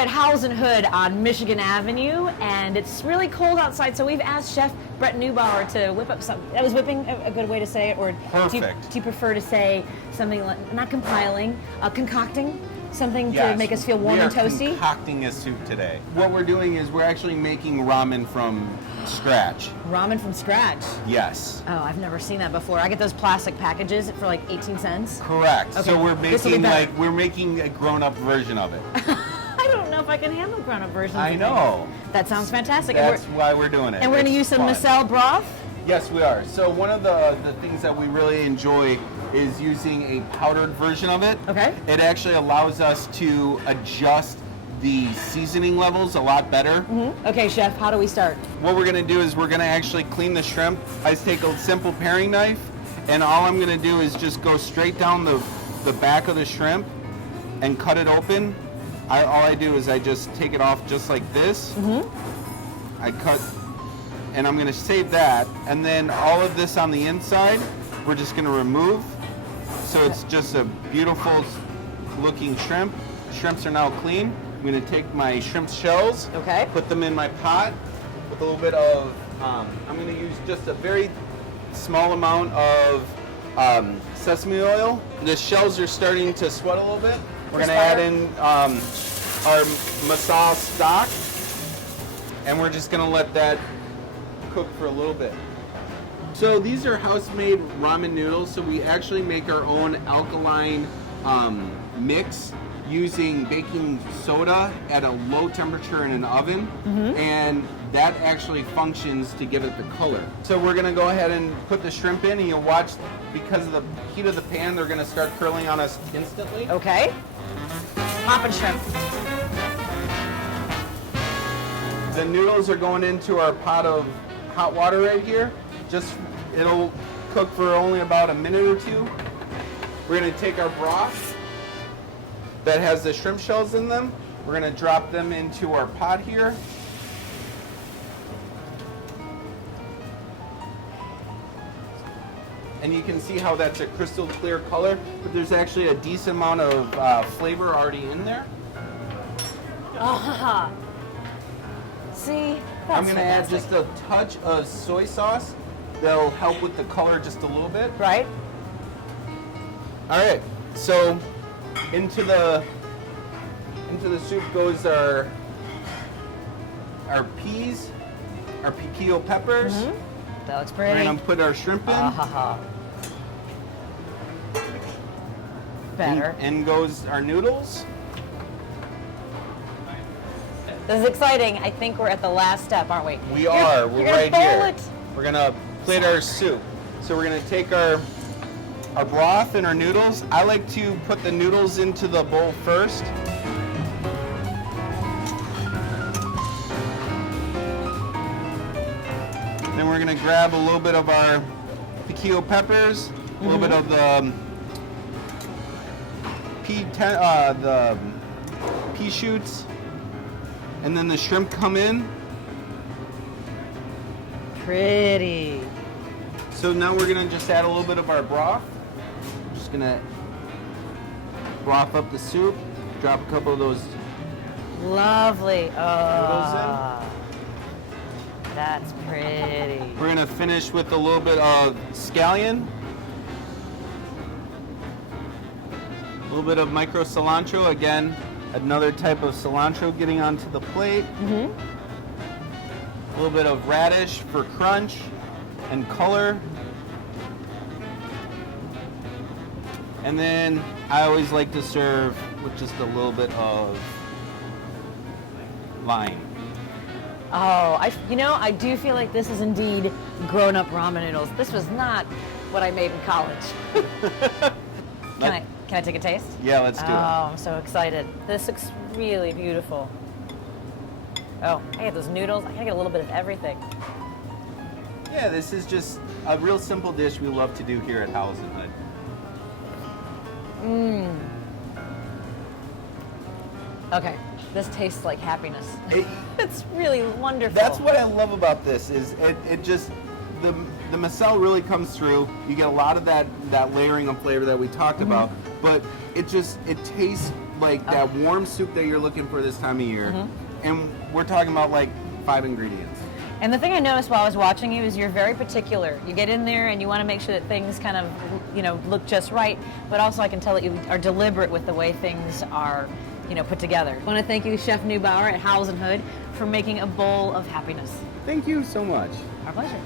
at Howells and Hood on Michigan Avenue, and it's really cold outside, so we've asked Chef Brett Neubauer to whip up something. That was whipping a good way to say it, or Perfect. do you prefer to say something like, not compiling, concocting? Something Yes, to make us feel warm and toasty? We are concocting a soup today. What we're doing is we're actually making ramen from scratch. Ramen from scratch? Yes. Oh, I've never seen that before. I get those plastic packages for like 18 cents. Correct. Okay, So we're we're making a grown-up version of it. I don't know if I can handle grown-up versions. I know. That sounds fantastic. That's why we're doing it. And we're going to use some nacelle broth? Yes, we are. So one of the things that we really enjoy is using a powdered version of it. Okay. It actually allows us to adjust the seasoning levels a lot better. Mm-hmm. Okay, Chef, how do we start? What we're going to do is we're going to actually clean the shrimp. I take a simple paring knife, and all I'm going to do is just go straight down the back of the shrimp and cut it open. All I do is I just take it off just like this. Mm-hmm. I cut, and I'm going to save that. And then all of this on the inside, we're just going to remove. So it's just a beautiful looking shrimp. Shrimps are now clean. I'm going to take my shrimp shells, okay, put them in my pot with a little bit of, I'm going to use just a very small amount of sesame oil. The shells are starting to sweat a little bit. We're going to add in our masala stock, and we're just going to let that cook for a little bit. So these are house-made ramen noodles, so we actually make our own alkaline mix using baking soda at a low temperature in an oven, and that actually functions to give it the color. So we're gonna go ahead and put the shrimp in, and you'll watch, because of the heat of the pan, they're gonna start curling on us instantly. Okay. Poppin' shrimp. The noodles are going into our pot of hot water right here. It'll cook for only about a minute or two. We're gonna take our broth that has the shrimp shells in them. We're gonna drop them into our pot here. And you can see how that's a crystal clear color, but there's actually a decent amount of flavor already in there. See, that's I'm gonna add fantastic. just a touch of soy sauce. That'll help with the color just a little bit. Right. All right, so into the soup goes our peas, our piquillo peppers. That looks pretty. We're gonna put our shrimp in. Better. In goes our noodles. This is exciting. I think we're at the last step, aren't we? We are. We're right bowl here. it. We're gonna plate our soup. So we're gonna take our broth and our noodles. I like to put the noodles into the bowl first. Then we're gonna grab a little bit of our piquillo peppers, a little bit of the pea shoots, and then the shrimp come in. Pretty. So now we're gonna just add a little bit of our broth. Just gonna broth up the soup, drop a couple of those. Lovely. Noodles That's pretty. We're gonna finish with a little bit of scallion, a little bit of micro cilantro. Again, another type of cilantro getting onto the plate. A little bit of radish for crunch and color. And then I always like to serve with just a little bit of lime. Oh, I do feel like this is indeed grown-up ramen noodles. This was not what I made in college. Can I take a taste? Yeah, let's do it. Oh, I'm so excited. This looks really beautiful. Oh, I get those noodles. I gotta get a little bit of everything. Yeah, this is just a real simple dish we love to do here at Howells and Hood. Okay, this tastes like happiness. It's really wonderful. That's what I love about this, is it just, the micelle really comes through. You get a lot of that layering of flavor that we talked about, but it tastes like that warm soup that you're looking for this time of year. And we're talking about like 5 ingredients. And the thing I noticed while I was watching you is you're very particular. You get in there and you want to make sure that things kind of, look just right, but also I can tell that you are deliberate with the way things are, put together. I want to thank you, Chef Neubauer at Howells & Hood, for making a bowl of happiness. Thank you so much. Our pleasure.